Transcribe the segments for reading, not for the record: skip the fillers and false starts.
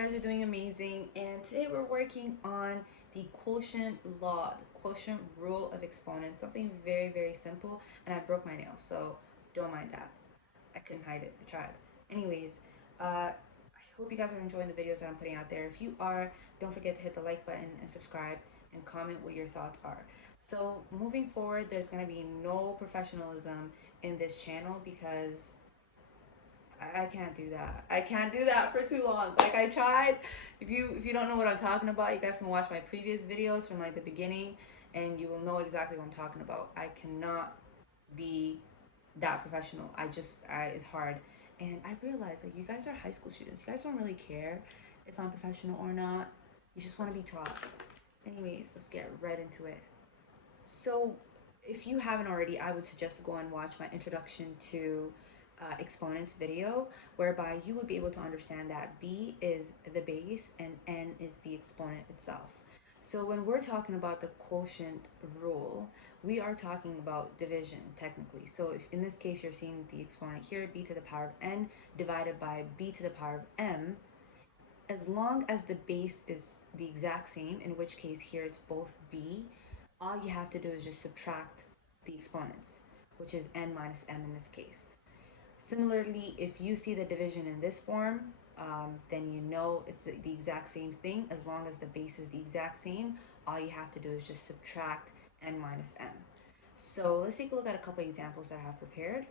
guys are doing amazing. And today we're working on the quotient law, the quotient rule of exponents. Something very, very simple. And I broke my nail, so don't mind that. I couldn't hide it. I tried. Anyways, I hope you guys are enjoying the videos that I'm putting out there. If you are, don't forget to hit the like button and subscribe and comment what your thoughts are. So moving forward, there's going to be no professionalism in this channel because I can't do that. I can't do that for too long. Like I tried. If you don't know what I'm talking about, you guys can watch my previous videos from like the beginning and you will know exactly what I'm talking about. I cannot be that professional. It's hard. And I realized like you guys are high school students. You guys don't really care if I'm professional or not. You just want to be taught. Anyways, let's get right into it. So if you haven't already, I would suggest to go and watch my introduction to exponents video, whereby you would be able to understand that b is the base and n is the exponent itself. So when we're talking about the quotient rule, we are talking about division technically. So if in this case you're seeing the exponent here, b to the power of n divided by b to the power of m, as long as the base is the exact same, in which case here it's both b, all you have to do is just subtract the exponents, which is n minus m in this case. Similarly, if you see the division in this form, then you know it's the exact same thing. As long as the base is the exact same, all you have to do is just subtract n minus m. So let's take a look at a couple examples that I have prepared.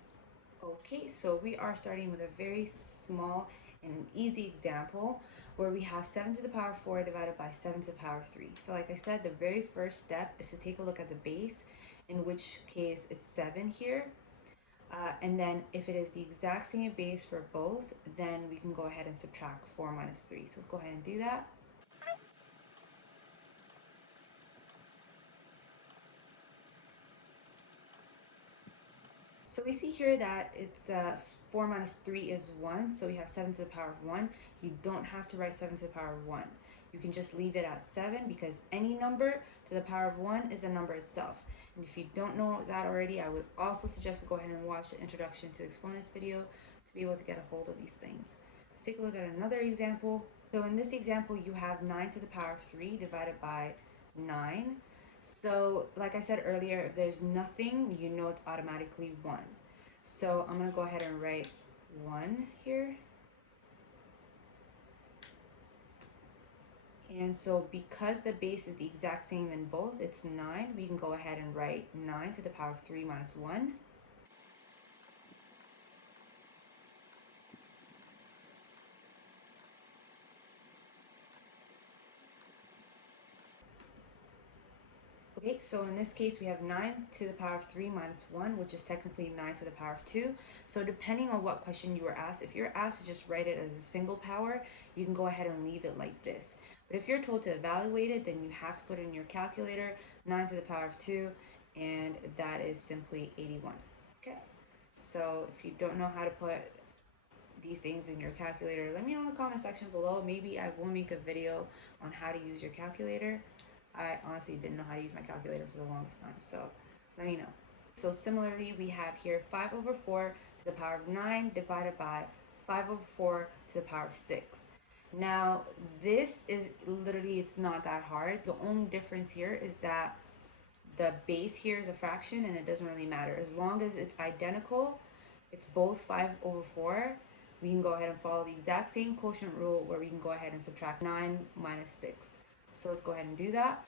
Okay, so we are starting with a very small and an easy example where we have 7 to the power 4 divided by 7 to the power 3. So like I said, the very first step is to take a look at the base, in which case it's 7 here. And then if it is the exact same base for both, then we can go ahead and subtract 4 minus 3. So let's go ahead and do that. So we see here that it's 4 minus 3 is 1, so we have 7 to the power of 1. You don't have to write 7 to the power of 1. You can just leave it at 7 because any number to the power of 1 is a number itself. And if you don't know that already, I would also suggest to go ahead and watch the introduction to exponents video to be able to get a hold of these things. Let's take a look at another example. So in this example, you have 9 to the power of 3 divided by 9. So like I said earlier, if there's nothing, you know it's automatically 1. So I'm going to go ahead and write 1 here. And so because the base is the exact same in both, it's 9, we can go ahead and write 9 to the power of 3 minus 1. Okay, so in this case we have 9 to the power of 3 minus 1, which is technically 9 to the power of 2. So depending on what question you were asked, if you're asked to just write it as a single power, you can go ahead and leave it like this. But if you're told to evaluate it, then you have to put it in your calculator, 9 to the power of 2, and that is simply 81. Okay, so if you don't know how to put these things in your calculator, let me know in the comment section below. Maybe I will make a video on how to use your calculator. I honestly didn't know how to use my calculator for the longest time, so let me know. So similarly, we have here 5 over 4 to the power of 9 divided by 5 over 4 to the power of 6. Now, this is literally, it's not that hard. The only difference here is that the base here is a fraction and it doesn't really matter. As long as it's identical, it's both 5 over 4, we can go ahead and follow the exact same quotient rule where we can go ahead and subtract 9 minus 6. So let's go ahead and do that.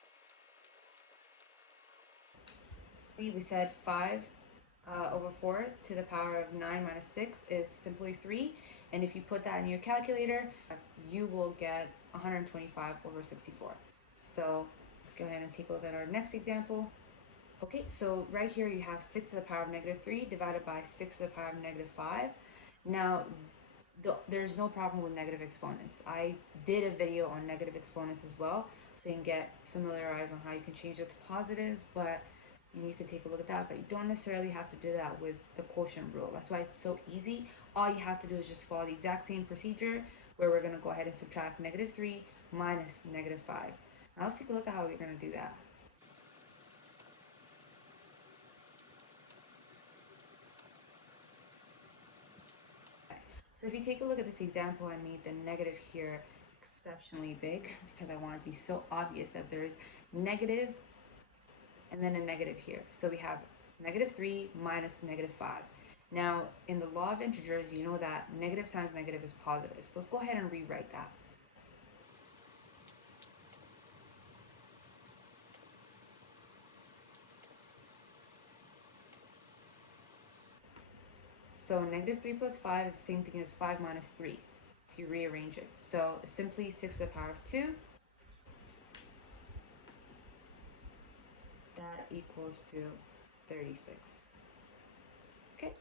We said 5 over 4 to the power of 9 minus 6 is simply 3. And if you put that in your calculator, you will get 125 over 64. So let's go ahead and take a look at our next example. Okay, so right here you have 6 to the power of negative 3 divided by 6 to the power of negative 5. Now, there's no problem with negative exponents. I did a video on negative exponents as well, so you can get familiarized on how you can change it to positives, but you can take a look at that, but you don't necessarily have to do that with the quotient rule. That's why it's so easy. All you have to do is just follow the exact same procedure where we're going to go ahead and subtract negative 3 minus negative 5. Now let's take a look at how we're going to do that. So if you take a look at this example, I made the negative here exceptionally big because I want to be so obvious that there's negative and then a negative here. So we have -3 minus -5. Now, in the law of integers, you know that negative times negative is positive. So let's go ahead and rewrite that. So -3 plus 5 is the same thing as 5 minus 3 if you rearrange it. So simply 6 to the power of 2. That equals to 36. Okay.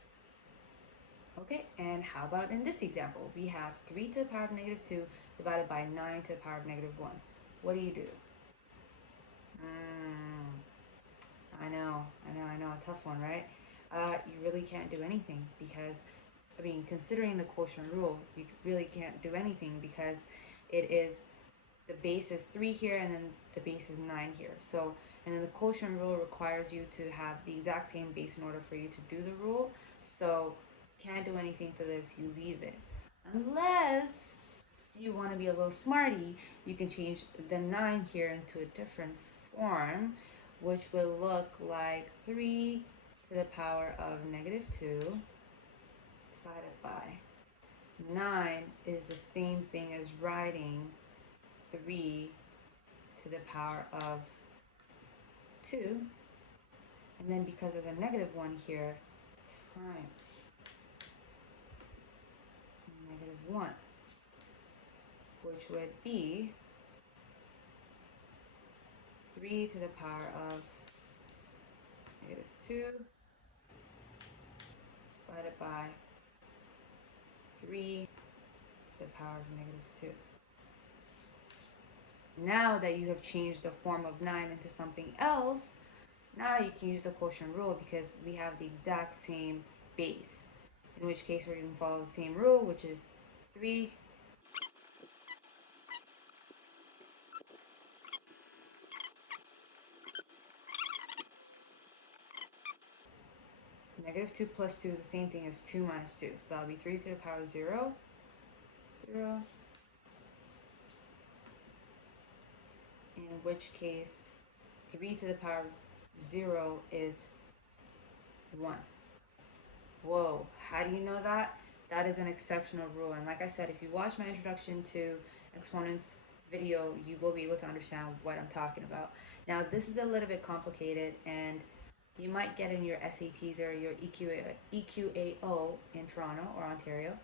Okay, and how about in this example? We have 3 to the power of -2 divided by 9 to the power of -1. What do you do? I know, a tough one, right? You really can't do anything because, I mean, considering the quotient rule, you really can't do anything because it is, the base is 3 here and then the base is 9 here. So, and then the quotient rule requires you to have the exact same base in order for you to do the rule. So, you can't do anything to this, you leave it. Unless you want to be a little smarty, you can change the 9 here into a different form, which will look like 3 to the power of -2 divided by 9 is the same thing as writing 3 to the power of 2, and then because there's a -1 here, times -1, which would be 3 to the power of -2 divided by 3 to the power of -2. Now that you have changed the form of 9 into something else, now you can use the quotient rule because we have the exact same base. In which case we're going to follow the same rule, which is 3 -2 plus 2 is the same thing as 2 minus 2. So that'll be 3 to the power of 0, 0, in which case 3 to the power of 0 is 1. Whoa, how do you know that? That is an exceptional rule. And like I said, if you watch my introduction to exponents video, you will be able to understand what I'm talking about. Now, this is a little bit complicated, and you might get in your SATs or your EQAO in Toronto or Ontario.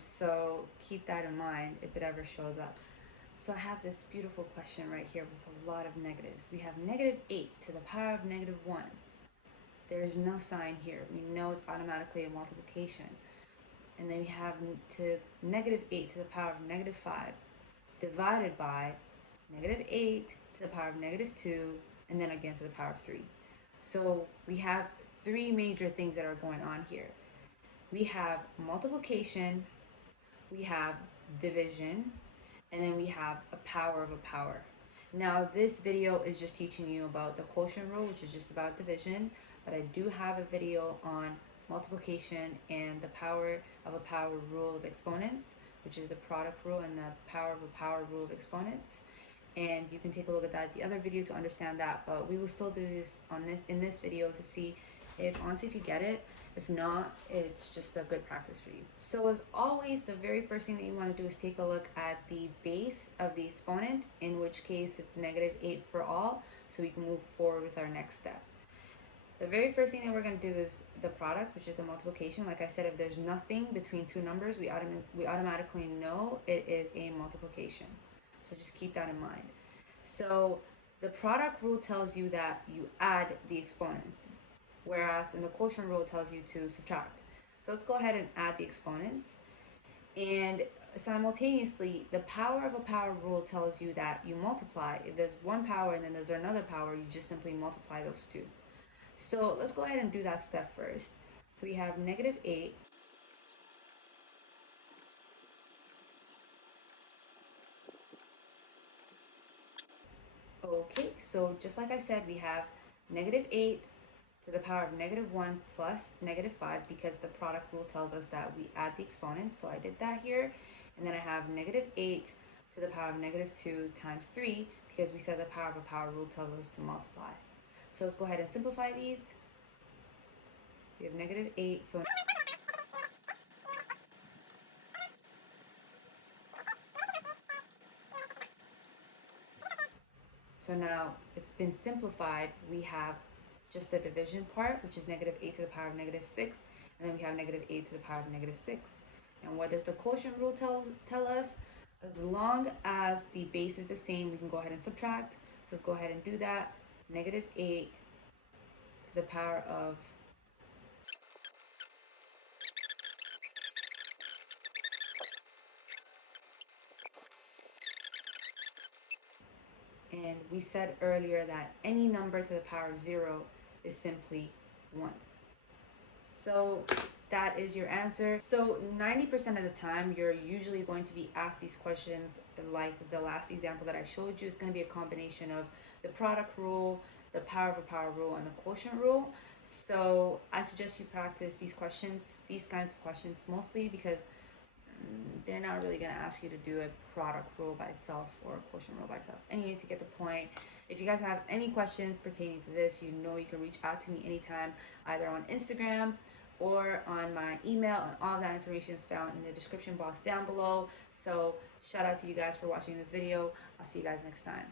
So keep that in mind if it ever shows up. So I have this beautiful question right here with a lot of negatives. We have -8 to the power of -1. There is no sign here. We know it's automatically a multiplication. And then we have to -8 to the power of -5 divided by -8 to the power of -2 and then again to the power of 3. So we have three major things that are going on here. We have multiplication, we have division, and then we have a power of a power. Now this video is just teaching you about the quotient rule, which is just about division, but I do have a video on multiplication and the power of a power rule of exponents, which is the product rule, and the power of a power rule of exponents. And you can take a look at that, the other video, to understand that. But we will still do this in this video to see if honestly if you get it. If not, it's just a good practice for you. So as always, the very first thing that you want to do is take a look at the base of the exponent, in which case it's -8 for all, so we can move forward with our next step. The very first thing that we're going to do is the product, which is the multiplication. Like I said, if there's nothing between two numbers, we automatically know it is a multiplication. So just keep that in mind. So the product rule tells you that you add the exponents, whereas in the quotient rule it tells you to subtract. So let's go ahead and add the exponents. And simultaneously, the power of a power rule tells you that you multiply. If there's one power and then there's another power, you just simply multiply those two. So let's go ahead and do that step first. So we have -8 Okay, so just like I said, we have -8 to the power of -1 plus -5, because the product rule tells us that we add the exponents. So I did that here. And then I have -8 to the power of negative 2 times 3, because we said the power of a power rule tells us to multiply. So let's go ahead and simplify these. We have negative 8, so now it's been simplified. We have just the division part, which is negative 8 to the power of negative 6, and then we have negative 8 to the power of negative 6. And what does the quotient rule tell us? As long as the base is the same, we can go ahead and subtract. So let's go ahead and do that. Negative 8 to the power of and we said earlier that any number to the power of 0 is simply 1. So that is your answer. So 90% of the time, you're usually going to be asked these questions like the last example that I showed you. It's going to be a combination of the product rule, the power of a power rule, and the quotient rule. So I suggest you practice these kinds of questions mostly because they're not really going to ask you to do a product rule by itself or a quotient rule by itself. Anyways, you get the point. If you guys have any questions pertaining to this, you know you can reach out to me anytime, either on Instagram or on my email, and all of that information is found in the description box down below. So shout out to you guys for watching this video. I'll see you guys next time.